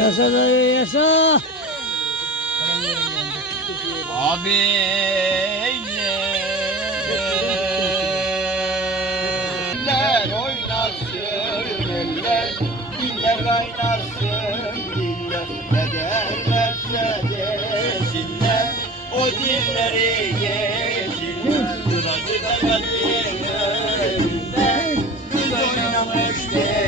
Yasa dayı yasa. Abi. Diller oynarsın eller, diller oynarsın diller. Ne derlerse desinler, o dilleri yesin. não é.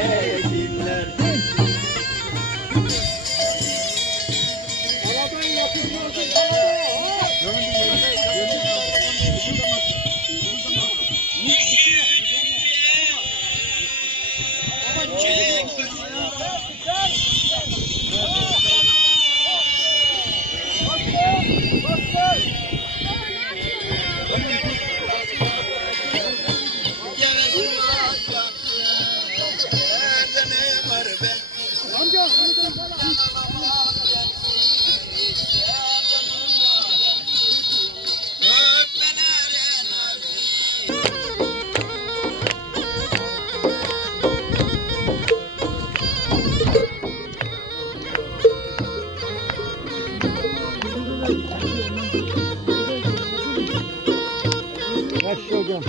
Yaşa hocam.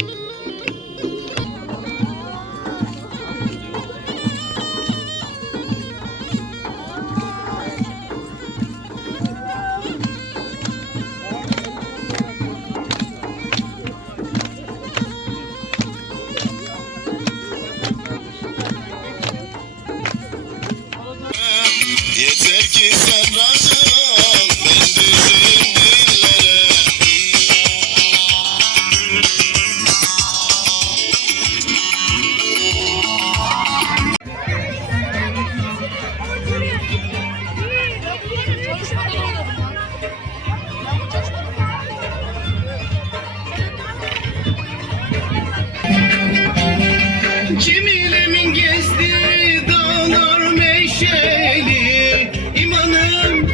Cemile'min gezdiği dağlar meşeli? İmanım.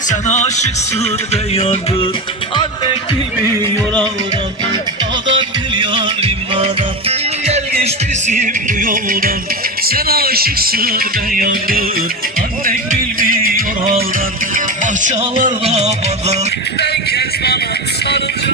Sen aşıksın ve yandır Anne bilmiyor ağlan Ağdan Gel geç bizim bu Sen aşıksın ve yandır Anne bilmiyor ağlan Bahçalarda bana Ben kez bana sarıcı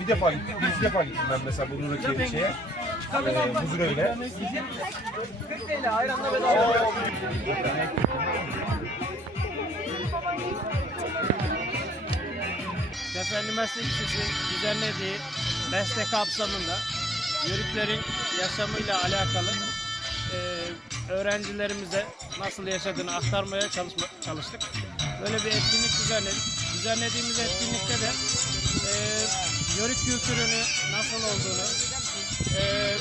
Bir defa bir defa gittim ben mesela buradaki şeye. Ee, huzur evine. Teferli Meslek Lisesi düzenlediği meslek kapsamında yörüklerin yaşamıyla alakalı e, öğrencilerimize nasıl yaşadığını aktarmaya çalışma, çalıştık. Böyle bir etkinlik düzenledik. Düzenlediğimiz etkinlikte de e, yörük kültürünü nasıl olduğunu, e,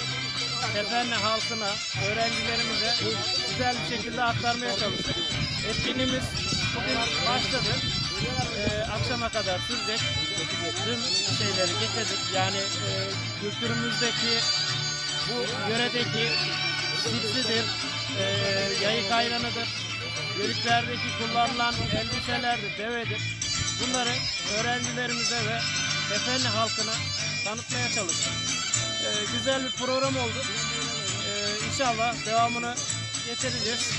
Teferli halkına, öğrencilerimize güzel bir şekilde aktarmaya çalıştık. Etkinliğimiz bugün başladı. Ee, akşama kadar sürecek. Tüm şeyleri getirdik. Yani e, kültürümüzdeki bu yöredeki sipsidir, e, yayık ayranıdır, yörüklerdeki kullanılan elbiselerdir, devedir. Bunları öğrencilerimize ve Efendi halkına tanıtmaya çalıştık. E, güzel bir program oldu. E, inşallah devamını getireceğiz.